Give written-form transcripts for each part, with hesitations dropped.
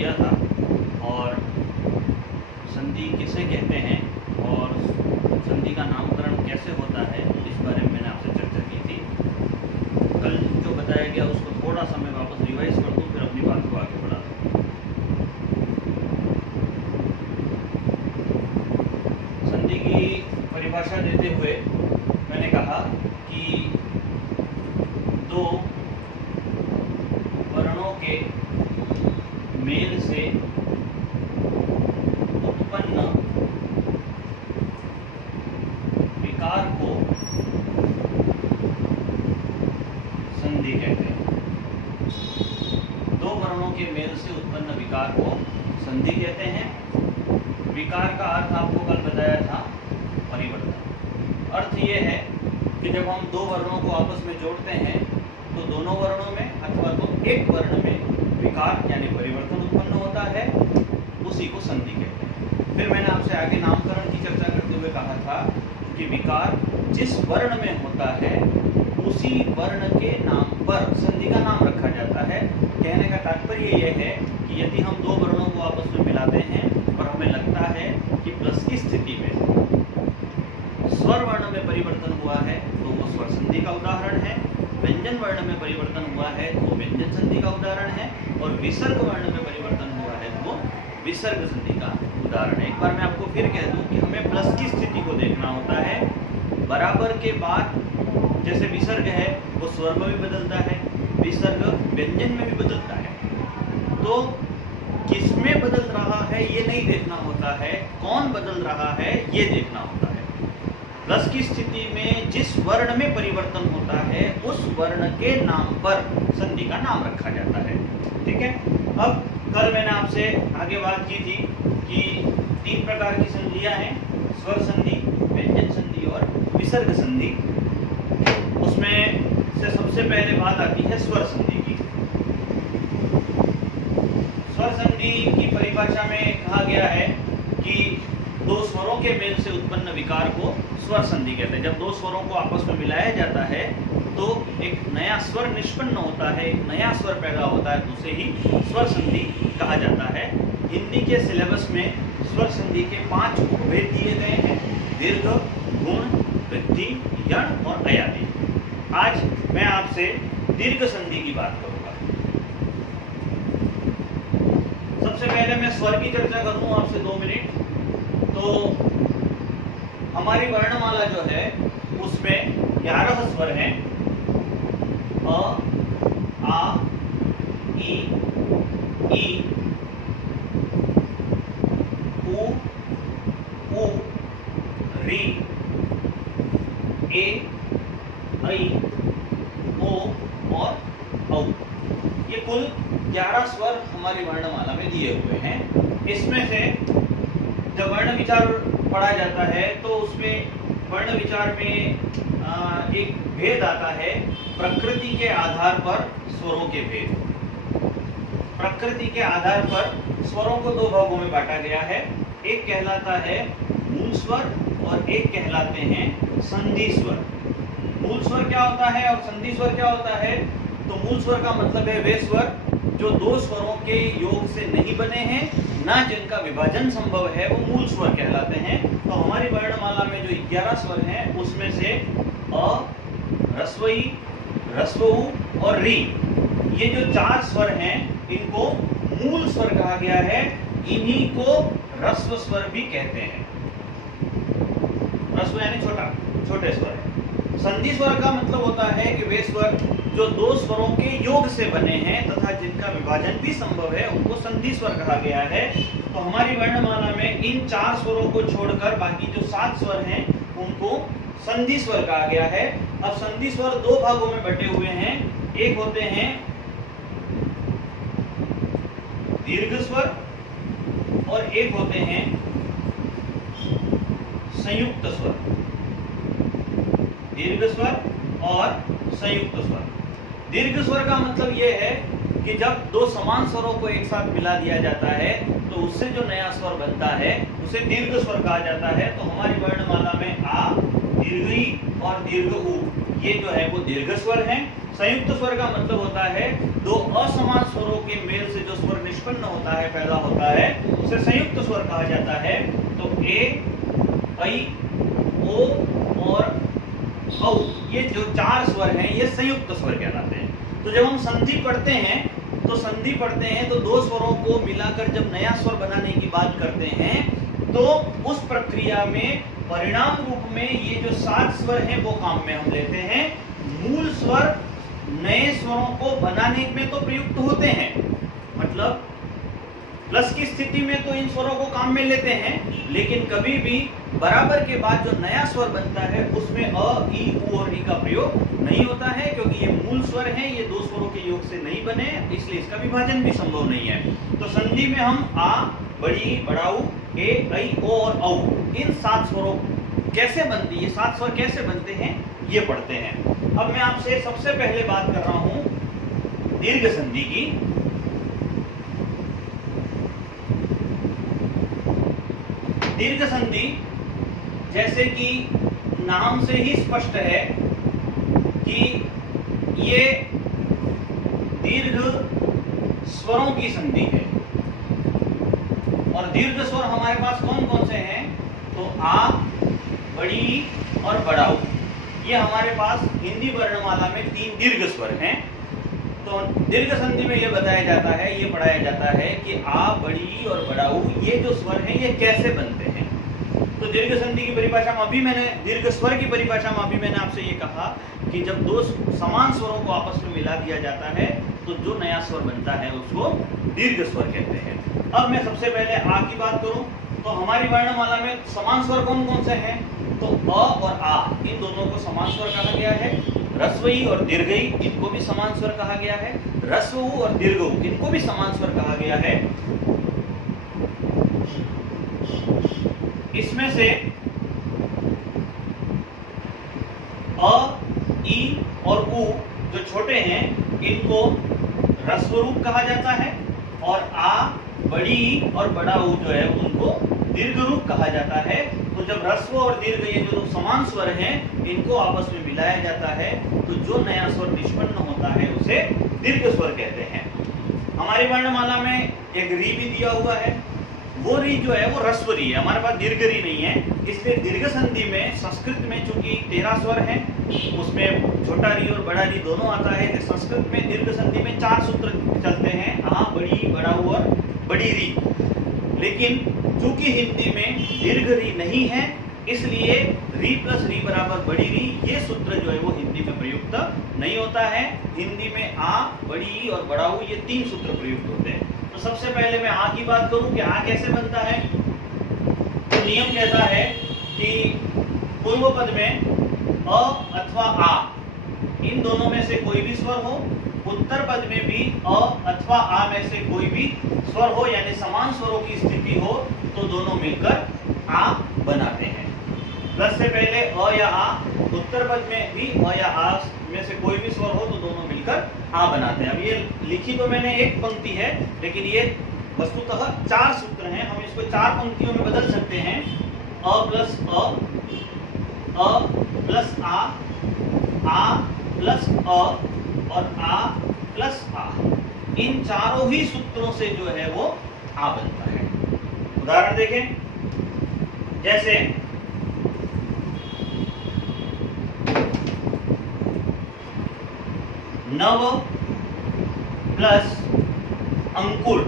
किया था, और संधि किसे कहते हैं और संधि का नामकरण कैसे होता है इस बारे में मैंने आपसे चर्चा की थी। कल जो बताया गया उसको थोड़ा सा मैं वापस रिवाइज कर दूँ, फिर अपनी बात को आगे बढ़ा दूँ। संधि की परिभाषा देते हुए मैंने कहा कि दो वर्णों के मेल से उत्पन्न विकार को संधि कहते हैं। दो वर्णों के मेल से उत्पन्न विकार को संधि कहते हैं। विकार का अर्थ आपको कल बताया था परिवर्तन। अर्थ ये है कि जब हम दो वर्णों को आपस में जोड़ते हैं तो दोनों वर्णों में अथवा तो एक वर्ण में विकार यानी परिवर्तन उत्पन्न होता है, उसी को संधि कहते हैं। फिर मैंने आपसे आगे नामकरण की चर्चा करते हुए कहा था कि विकार जिस वर्ण में होता है उसी वर्ण के नाम पर संधि का नाम रखा जाता है। कहने का तात्पर्य यह है कि यदि हम दो वर्णों को आपस में मिलाते हैं और हमें लगता है कि प्लस की स्थिति में स्वर वर्ण में परिवर्तन हुआ है तो वो स्वर संधि का उदाहरण है, व्यंजन वर्ण में परिवर्तन हुआ है तो व्यंजन संधि का उदाहरण है, और विसर्ग वर्ण में परिवर्तन हुआ है तो विसर्ग संधि का उदाहरण है। एक बार मैं आपको फिर कह दूं कि हमें प्लस की स्थिति को देखना होता है। बराबर के बाद जैसे विसर्ग है वो स्वर में भी बदलता है, विसर्ग व्यंजन में भी बदलता है, तो किसमें बदल रहा है ये नहीं देखना होता है, कौन बदल रहा है ये देखना होता है। प्लस की स्थिति में जिस वर्ण में परिवर्तन होता है उस वर्ण के नाम पर संधि का नाम रखा जाता है। ठीक है। अब कल मैंने आपसे आगे बात की थी कि तीन प्रकार की संधियां हैं, स्वर संधि, व्यंजन संधि और विसर्ग संधि। उसमें से सबसे पहले बात आती है स्वर संधि की। स्वर संधि की परिभाषा में कहा गया है कि दो स्वरों के मेल से उत्पन्न विकार को स्वर संधि कहते हैं। जब दो स्वरों को आपस में मिलाया जाता है तो एक नया स्वर निष्पन्न होता है, एक नया स्वर पैदा होता है, उसे ही स्वर संधि कहा जाता है। हिंदी के सिलेबस में स्वर संधि के 5 उपभेद दिए गए हैं: दीर्घ, गुण, वृद्धि, यण और अयादि। आज मैं आपसे दीर्घ संधि की बात करूंगा। सबसे पहले मैं स्वर की चर्चा करूं आपसे 2 मिनट। तो हमारी वर्णमाला जो है उसमें 11 स्वर हैं। अ, आ, ई, उ, री, ए, ऐ, ओ और औ। ये कुल 11 स्वर हमारी वर्णमाला में दिए हुए हैं। इसमें से जब वर्ण विचार पढ़ा जाता है तो उसमें वर्ण विचार में एक भेद आता है, प्रकृति के आधार पर स्वरों के भेद। प्रकृति के आधार पर स्वरों को 2 भागों में बांटा गया है। एक कहलाता है मूल स्वर और एक कहलाते हैं संधि स्वर। मूल स्वर क्या होता है और संधि स्वर क्या होता है? तो मूल स्वर का मतलब है वे स्वर जो 2 स्वरों के योग से नहीं बने हैं, ना जिनका विभाजन संभव है, वो मूल स्वर कहलाते हैं। तो हमारी वर्णमाला में जो 11 स्वर हैं उसमें से अ, ह्रस्व-ई, ह्रस्व-उ और री, ये जो 4 स्वर हैं इनको मूल स्वर कहा गया है। इन्हीं को ह्रस्व स्वर भी कहते हैं। ह्रस्व यानी छोटे स्वर है। संधि स्वर का मतलब होता है कि वे स्वर जो 2 स्वरों के योग से बने हैं तथा जिनका विभाजन भी संभव है उनको संधि स्वर कहा गया है। तो हमारी वर्णमाला में इन 4 स्वरों को छोड़कर बाकी जो 7 स्वर हैं उनको संधि स्वर कहा गया है। अब संधि स्वर 2 भागों में बटे हुए हैं। एक होते हैं दीर्घ स्वर और एक होते हैं संयुक्त स्वर। दीर्घ स्वर और संयुक्त स्वर। दीर्घ स्वर का मतलब यह है कि जब 2 समान स्वरों को एक साथ मिला दिया जाता है तो उससे जो नया स्वर बनता है उसे दीर्घ स्वर कहा जाता है। तो हमारी वर्णमाला में आ, दीर्घ ई और दीर्घ उ, ये जो है वो दीर्घ स्वर हैं। संयुक्त स्वर का मतलब होता है दो असमान स्वरों के मेल से जो स्वर निष्पन्न होता है, पैदा होता है, उसे संयुक्त स्वर कहा जाता है। तो ए, ऐ, ओ और औ, ये जो चार स्वर हैं ये संयुक्त स्वर कहलाते हैं। तो जब हम संधि पढ़ते हैं तो दो स्वरों को मिलाकर जब नया स्वर बनाने की बात करते हैं तो उस प्रक्रिया में परिणाम रूप में ये जो 7 स्वर हैं वो काम में हम लेते हैं। मूल स्वर नए स्वरों को बनाने में तो प्रयुक्त होते हैं, मतलब प्लस की स्थिति में तो इन स्वरों को काम में लेते हैं, लेकिन कभी भी बराबर के बाद जो नया स्वर बनता है उसमें अ, ई, उ और इ का प्रयोग नहीं होता है, क्योंकि ये मूल स्वर हैं, ये दो स्वरों के योग से नहीं बने, इसलिए इसका विभाजन भी संभव नहीं है। तो संधि में हम आ, बड़ी, बड़ाऊ, ए, ऐ, ओ और औ, इन 7 स्वरों कैसे बनती है, ये 7 स्वर कैसे बनते हैं ये पढ़ते हैं। अब मैं आपसे सबसे पहले बात कर रहा हूं दीर्घ संधि की। दीर्घ संधि जैसे कि नाम से ही स्पष्ट है कि ये दीर्घ स्वरों की संधि है। और दीर्घ स्वर हमारे पास कौन कौन से हैं? तो आ, बड़ी और बड़ाऊ, ये हमारे पास हिंदी वर्णमाला में 3 दीर्घ स्वर हैं। तो दीर्घ संधि में यह बताया जाता है, ये पढ़ाया जाता है कि आ, बड़ी और बड़ाऊ ये जो स्वर हैं ये कैसे बनते हैं। तो दीर्घ संधि की परिभाषा में अभी मैंने दीर्घ स्वर की परिभाषा में अभी मैंने आपसे ये कहा कि जब दो समान स्वरों को आपस में मिला दिया जाता है तो जो नया स्वर बनता है उसको दीर्घ स्वर कहते हैं। अब मैं सबसे पहले आ की बात करूं तो हमारी वर्णमाला में समान स्वर कौन कौन से हैं? तो अ और आ, इन दोनों को समान स्वर कहा गया है। ह्रस्व ई और दीर्घ ई, इनको भी समान स्वर कहा गया है। ह्रस्व उ और दीर्घ उ, इनको भी समान स्वर कहा गया है। इसमें से अ, ई और उ जो छोटे हैं इनको ह्रस्व रूप कहा जाता है, और आ, बड़ी ई और बड़ा उ जो है उनको दीर्घ रूप कहा जाता है। तो जब ह्रस्व और दीर्घ ये जो समान स्वर हैं इनको आपस में मिलाया जाता है तो जो नया स्वर निष्पन्न होता है उसे दीर्घ स्वर कहते हैं। हमारी वर्णमाला में एक री भी दिया हुआ है, वो री जो है वो ह्रस्व री है, हमारे पास दीर्घ री नहीं है। इसलिए दीर्घ संधि में संस्कृत में चूंकि 13 स्वर हैं उसमें छोटा री और बड़ा री दोनों आता है। संस्कृत में दीर्घ संधि में 4 सूत्र चलते हैं, आ, बड़ी, बड़ा उ और बड़ी री। लेकिन चूंकि हिंदी में दीर्घ री नहीं है इसलिए री प्लस री बराबर बड़ी री ये सूत्र जो है वो हिंदी में प्रयुक्त नहीं होता है। हिंदी में आ, बड़ी और बड़ा उ ये 3 सूत्र प्रयुक्त होते हैं। तो सबसे पहले मैं आ की बात करूं कि आ कैसे बनता है। तो नियम कहता है कि पूर्व पद में अ अथवा आ इन दोनों में से कोई भी स्वर हो, उत्तर पद में भी अ अथवा आ में से कोई भी स्वर हो, यानी समान स्वरों की स्थिति हो तो दोनों मिलकर आ बनाते हैं। प्लस से पहले अ या आ, उत्तर पद में भी अ या आ में से कोई भी स्वर हो तो दोनों मिलकर आ बनाते हैं। अब ये लिखी तो मैंने एक पंक्ति है लेकिन ये वस्तुतः 4 सूत्र हैं, हम इसको 4 पंक्तियों में बदल सकते हैं। अ प्लस आ प्लस अ और आ प्लस आ, इन चारों ही सूत्रों से जो है वो आ बनता है। उदाहरण देखें, जैसे नव प्लस अंकुर।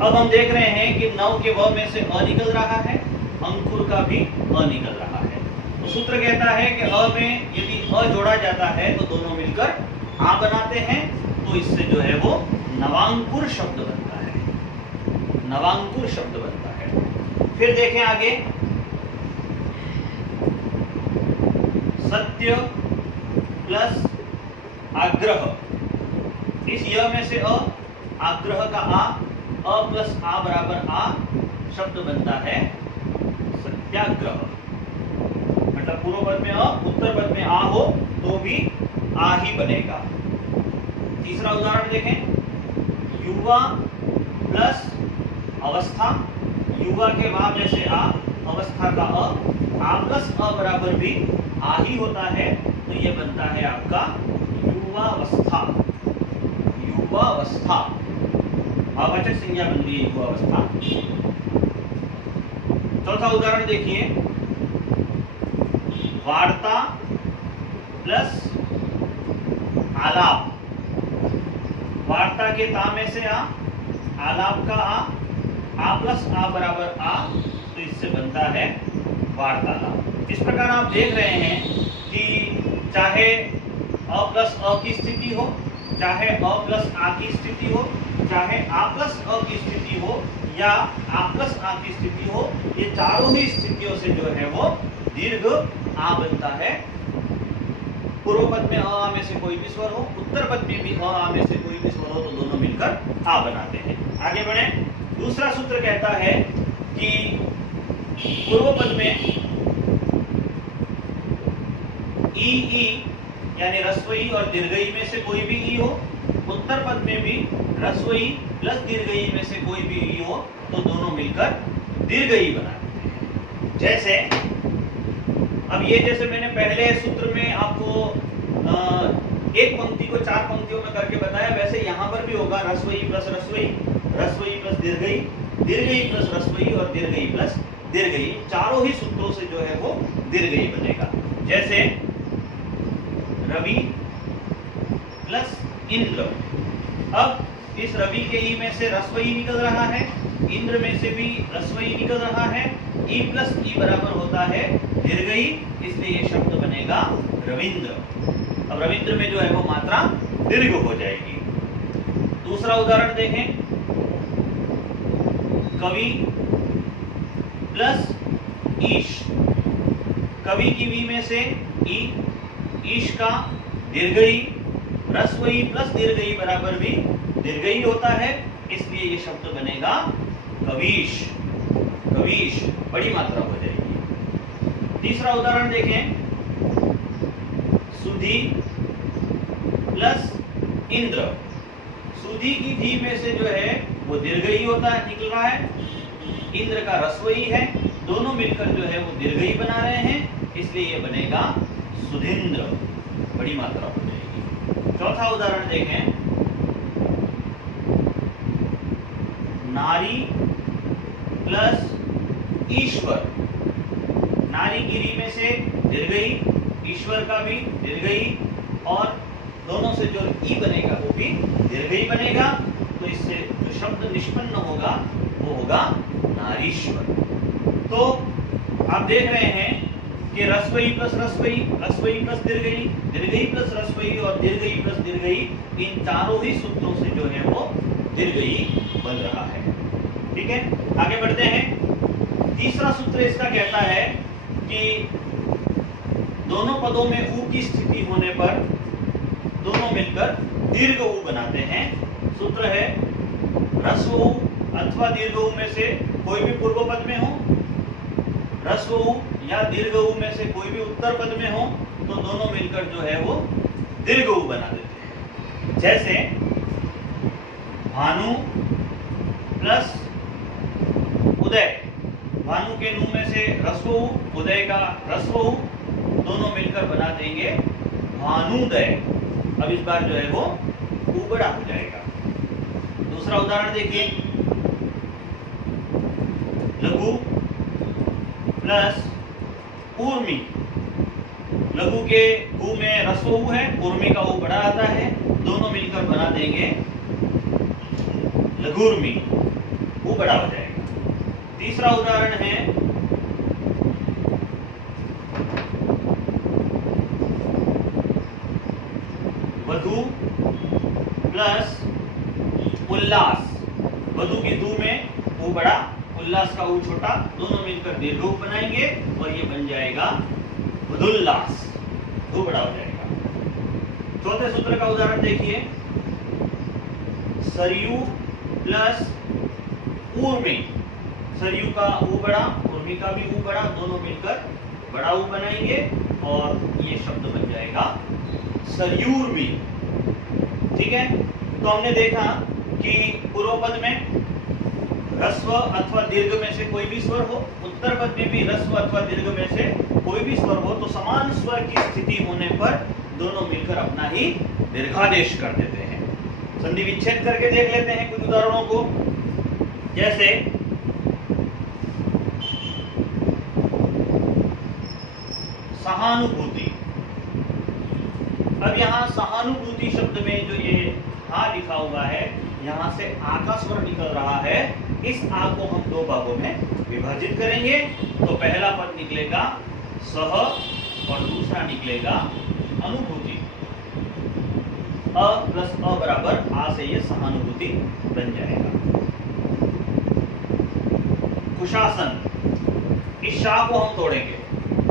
अब हम देख रहे हैं कि नव के व में से अ निकल रहा है, अंकुर का भी अ निकल रहा है। तो सूत्र कहता है कि अ में यदि अ जोड़ा जाता है तो दोनों मिलकर आ बनाते हैं। तो इससे जो है वो नवांकुर शब्द बनता है, नवांकुर शब्द बनता है। फिर देखें आगे, सत्य प्लस आग्रह, इस य में से अ, आग्रह का आ, अ प्लस आ बराबर आ शब्द बनता है सत्याग्रह। मतलब पूर्व पद में अ, उत्तर पद में आ हो तो भी आ ही बनेगा। तीसरा उदाहरण देखें, युवा प्लस अवस्था, युवा के वा में से आ, अवस्था का अ प्लस अ बराबर भी आ ही होता है। तो तो ये बनता है आपका युवावस्था। युवावस्था भाववाचक संज्ञा बन गई युवावस्था। चौथा उदाहरण देखिए, वार्ता प्लस आलाप। वार्ता के ता में से आलाप का आ प्लस आ बराबर आ, तो इससे बनता है वार्तालाप। इस प्रकार आप देख रहे हैं कि चाहे अ प्लस अ की स्थिति हो, चाहे अ प्लस आ की स्थिति हो, चाहे आ प्लस अ की स्थिति हो या आ प्लस आ की स्थिति हो, ये चारों ही स्थितियों से जो है वो दीर्घ आ बनता है। पूर्व पद में अ में से कोई भी स्वर हो, उत्तर पद में भी अ में से कोई भी स्वर हो, तो दोनों मिलकर आ बनाते हैं। आगे बढ़े। दूसरा सूत्र कहता है कि पूर्व पद में ई यानी ह्रस्व ई और दीर्घ ई में से कोई भी ई हो, उत्तर पद में भी ह्रस्व ई प्लस दीर्घ ई में से कोई भी ई हो, तो दोनों मिलकर दीर्घ ई बनाते हैं। जैसे अब ये जैसे मैंने पहले सूत्र में आपको एक पंक्ति को 4 पंक्तियों में करके बताया, वैसे यहाँ पर भी होगा ह्रस्व ई प्लस ह्रस्व ई, ह्रस्व ई प्लस दीर्घ ई, दीर्घ ई प्लस ह्रस्व ई और दीर्घ ई प्लस दीर्घ ई। चारों ही सूत्रों से जो है वो दीर्घ ई बनेगा। जैसे रवि प्लस इंद्र। अब इस रवि के ई में से ह्रस्व ई निकल रहा है, इंद्र में से भी ह्रस्व ई निकल रहा है, ई प्लस ई बराबर होता है दीर्घ ई, इसलिए ये शब्द बनेगा रविंद्र। अब रविंद्र में जो है वो मात्रा दीर्घ हो जाएगी। दूसरा उदाहरण देखें, कवि प्लस ईश। कवि की वी में से ई, ईश का दीर्घ ई, ह्रस्व ई प्लस दीर्घ ई बराबर भी दीर्घ ई होता है, इसलिए ये शब्द बनेगा कवीश। कवीश बड़ी मात्रा हो जाएगी। तीसरा उदाहरण देखें, सुधी प्लस इंद्र। सुधी की धी में से जो है वो दीर्घ ई होता है, निकल रहा है, इंद्र का ह्रस्व ई है, दोनों मिलकर जो है वो दीर्घ ई बना रहे हैं, इसलिए ये बनेगा सुधींद्र। बड़ी मात्रा हो जाएगी। चौथा उदाहरण देखें, नारी प्लस ईश्वर। नारी की री में से दीर्घ ई, ईश्वर का भी दीर्घ ई, और दोनों से जो ई बनेगा वो भी दीर्घ ई बनेगा, तो इससे जो शब्द निष्पन्न होगा वो होगा नारीश्वर। तो आप देख रहे हैं कि ह्रस्व ई प्लस ह्रस्व ई, ह्रस्व ई प्लस दीर्घ ई, दीर्घ ई प्लस ह्रस्व ई और दीर्घ ई प्लस दीर्घ ई, इन चारों ही सूत्रों से जो है वो दीर्घ ई बन रहा है। ठीक है, आगे बढ़ते हैं। तीसरा सूत्र इसका कहता है कि दोनों पदों में ऊ की स्थिति होने पर दोनों मिलकर दीर्घ ऊ बनाते हैं। सूत्र है, ह्रस्व ऊ अथवा दीर्घ ऊ में से कोई भी पूर्व पद में हो, ह्रस्व ऊ या दीर्घ ऊ में से कोई भी उत्तर पद में हो, तो दोनों मिलकर जो है वो दीर्घ ऊ बना देते हैं। जैसे भानु प्लस उदय। भानु के नू में से ह्रस्व ऊ, उदय का ह्रस्व ऊ, दोनों मिलकर बना देंगे भानुदय। अब इस बार जो है वो ऊ बड़ा हो जाएगा। दूसरा उदाहरण देखिए, लघु प्लस ऊर्मी। लघु के ऊ में ह्रस्व ऊ है, ऊर्मी का ऊ बड़ा आता है, दोनों मिलकर बना देंगे लघुर्मी, ऊ बड़ा हो जाएगा। तीसरा उदाहरण है, वधु प्लस उल्लास। वधु की दू में ऊ बड़ा, उल्लास का ऊ छोटा, दोनों मिलकर दीर्घ ऊ बनाएंगे और ये बन जाएगा वधुल्लास, ऊ बड़ा हो जाएगा। चौथे सूत्र का उदाहरण देखिए, सरयू प्लस ऊर्मी। सरयू का ऊ बड़ा, ऊर्मी का भी ऊ बड़ा, दोनों मिलकर बड़ा ऊ बनाएंगे और ये शब्द बन जाएगा सरयूर्मी। ठीक है, तो हमने देखा कि पूर्व पद में ह्रस्व अथवा दीर्घ में से कोई भी स्वर हो, उत्तर पद में भी ह्रस्व अथवा दीर्घ में से कोई भी स्वर हो तो समान स्वर की स्थिति होने पर दोनों मिलकर अपना ही दीर्घादेश कर देते हैं। संधि विच्छेद करके देख लेते हैं कुछ उदाहरणों को। जैसे सहानुभूति। अब यहाँ सहानुभूति शब्द में जो ये हा लिखा हुआ है, यहाँ से आ का स्वर निकल रहा है। इस आ को हम दो भागों में विभाजित करेंगे। तो पहला पद निकलेगा सह और दूसरा निकलेगा अनुभूति। अ प्लस अ बराबर आ से ये सहानुभूति बन जाएगा। कुशासन, इस शाह को हम तोड़ेंगे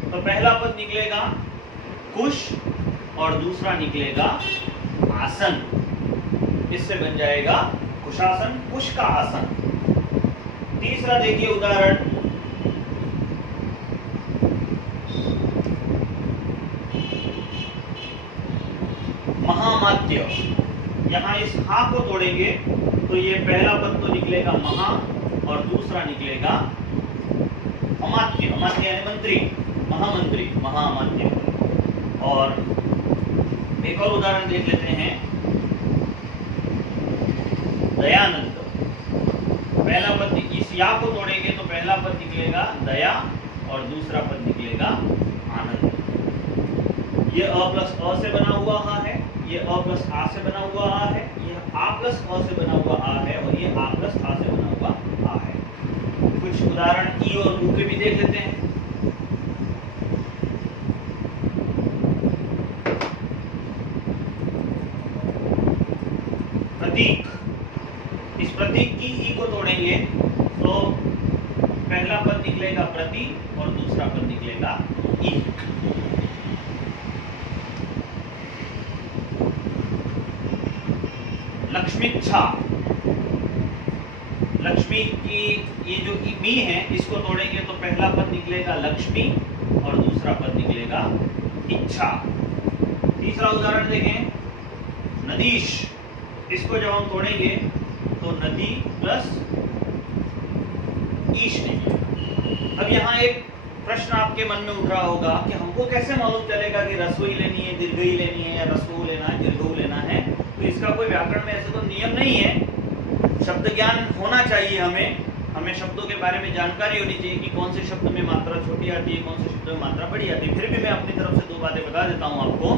तो पहला पद निकलेगा कुश और दूसरा निकलेगा आसन। इससे बन जाएगा कुशासन, कुश का आसन। तीसरा देखिए उदाहरण, महामात्य। यहां इस हा को तोड़ेंगे तो ये पहला पद तो निकलेगा महा और दूसरा निकलेगा अमात्य। अमात्य यानी मंत्री, महामंत्री, महामात्य। और एक और उदाहरण देख लेते हैं, दयानंद। पहला पद, इस या को तोड़ेंगे तो पहला पद निकलेगा दया और दूसरा पद निकलेगा आनंद। ये अ प्लस अ से बना हुआ आ है, ये अ प्लस आ से बना हुआ आ है, ये आ प्लस अ से बना हुआ आ है और ये आ प्लस आ से बना हुआ आ है। कुछ उदाहरण ई और ऊ के भी देख लेते हैं। प्रतीक, इस प्रतीक की ई को तोड़ेंगे तो पहला पद निकलेगा प्रति और दूसरा पद निकलेगा ई। लक्ष्मीच्छा, लक्ष्मी की ये जो मी है इसको तोड़ेंगे तो पहला पद निकलेगा लक्ष्मी और दूसरा पद निकलेगा इच्छा। तीसरा उदाहरण देखें, नदीश। इसको जब हम तोड़ेंगे तो नदी प्लस ईश निकलेगा। अब यहाँ एक प्रश्न आपके मन में उठ रहा होगा कि हमको कैसे मालूम चलेगा कि रस्व ही लेनी है, दीर्घ ही लेनी है, या रस्व लेना है, दीर्घ लेना है। तो इसका कोई व्याकरण में ऐसे तो नियम नहीं है। शब्द ज्ञान होना चाहिए हमें शब्दों के बारे में जानकारी होनी चाहिए कि कौन से शब्द में मात्रा छोटी आती है, कौन से शब्द में मात्रा बड़ी आती है। फिर भी मैं अपनी तरफ से दो बातें बता देता हूँ आपको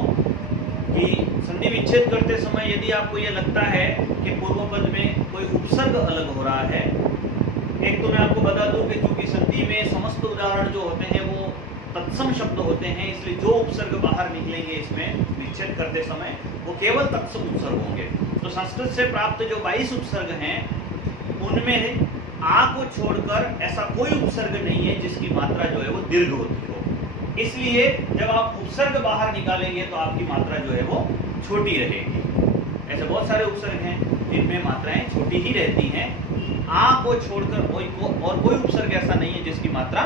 कि संधि विच्छेद करते समय यदि आपको ये लगता है कि पूर्व पद में कोई उपसर्ग अलग हो रहा है, एक तो मैं आपको बता दूं कि चूंकि संधि में समस्त उदाहरण जो होते हैं वो तत्सम शब्द होते हैं, इसलिए जो उपसर्ग बाहर निकलेंगे इसमें विच्छेद करते समय वो केवल तत्सम उपसर्ग होंगे। तो संस्कृत से प्राप्त जो 22 उपसर्ग हैं उनमें आ को छोड़कर ऐसा कोई उपसर्ग नहीं है जिसकी मात्रा जो है वो दीर्घ होती हो। इसलिए जब आप उपसर्ग बाहर निकालेंगे तो आपकी मात्रा जो है वो छोटी रहेगी। ऐसे बहुत सारे उपसर्ग हैं जिनमें मात्राएं छोटी ही रहती हैं। आ को छोड़कर और कोई उपसर्ग ऐसा नहीं है जिसकी मात्रा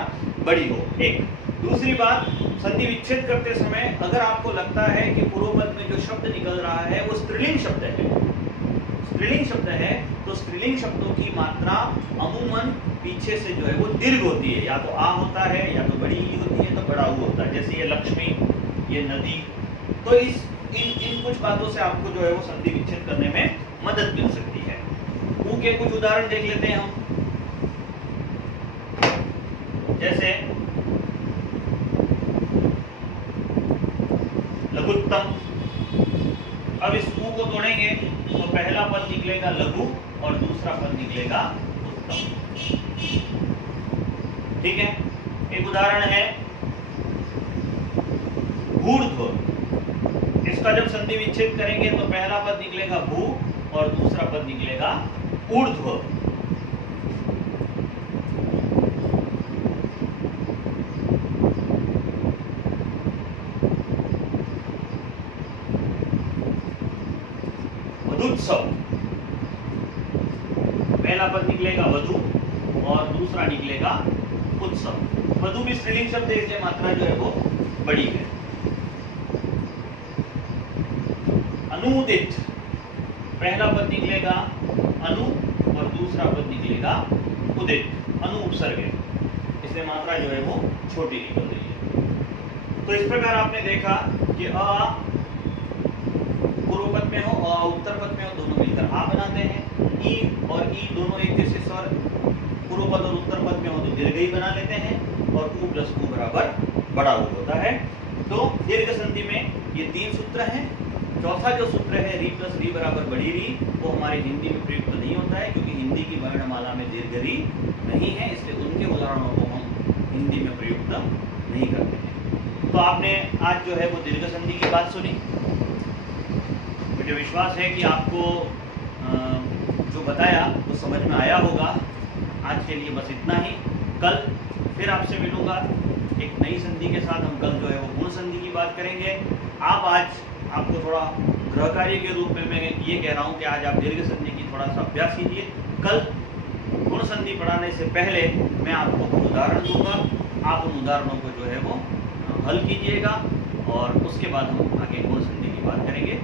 बड़ी हो। एक दूसरी बात, संधि विच्छेद करते समय अगर आपको लगता है कि पूर्व पद में जो शब्द निकल रहा है वो स्त्रीलिंग शब्द है, तो स्त्रीलिंग शब्दों की मात्रा अमूमन पीछे से जो है वो दीर्घ होती है। या तो आ होता है या तो बड़ी ई होती है, तो बड़ा ऊ होता है। जैसे ये लक्ष्मी, ये नदी। तो इन कुछ बातों से आपको जो है वो संधि विच्छेद करने में मदद मिल सकती है। ऊ के कुछ उदाहरण देख लेते हैं हम। जैसे लघुत्तम। अब इस ऊ को तोड़ेंगे तो पहला पद निकलेगा लघु और दूसरा पद निकलेगा उत्तम। ठीक है। एक उदाहरण है ऊर्ध्व। इसका जब संधि विच्छेद करेंगे तो पहला पद निकलेगा भू और दूसरा पद निकलेगा ऊर्ध्व। वधूत्सव। पहला पद निकलेगा वधु और दूसरा निकलेगा उत्सव। वधु भी स्त्रीलिंग शब्द है इसलिए मात्रा जो है वो बड़ी है। अनुदित। पहला पद निकलेगा अनु और दूसरा पद निकलेगा उदित। अनु उपसर्ग है इसलिए मात्रा जो है वो छोटी निकल रही है। तो इस प्रकार आपने देखा कि अ पूर्व पद में हो और उत्तर पद में हो, दोनों मिलकर आ बनाते हैं। ई और ई दोनों एक जैसे स्वर पूर्व पद और उत्तर पद में हो तो दीर्घ ई बना लेते हैं और उ प्लस उ बराबर बड़ा उ होता है। तो दीर्घ संधि में ये 3 सूत्र हैं। चौथा जो सूत्र है री प्लस री बराबर बड़ी री, वो हमारे हिंदी में प्रयुक्त नहीं होता है क्योंकि हिंदी की वर्णमाला में दीर्घ री नहीं है, इसलिए उनके उदाहरणों को हम हिंदी में प्रयुक्त नहीं करते हैं। तो आपने आज जो है वो दीर्घ संधि की बात सुनी। मुझे विश्वास है कि आपको जो बताया वो समझ में आया होगा। आज के लिए बस इतना ही। कल फिर आपसे मिलूंगा एक नई संधि के साथ। हम कल जो है वो गुण संधि की बात करेंगे। आप आज आपको थोड़ा गृह कार्य के रूप में मैं ये कह रहा हूँ कि आज आप दीर्घ संधि की थोड़ा सा अभ्यास कीजिए। कल गुण संधि पढ़ाने से पहले मैं आपको कुछ उदाहरण दूंगा, आप उन उदाहरणों को जो है वो हल कीजिएगा और उसके बाद हम आगे गुण संधि की बात करेंगे।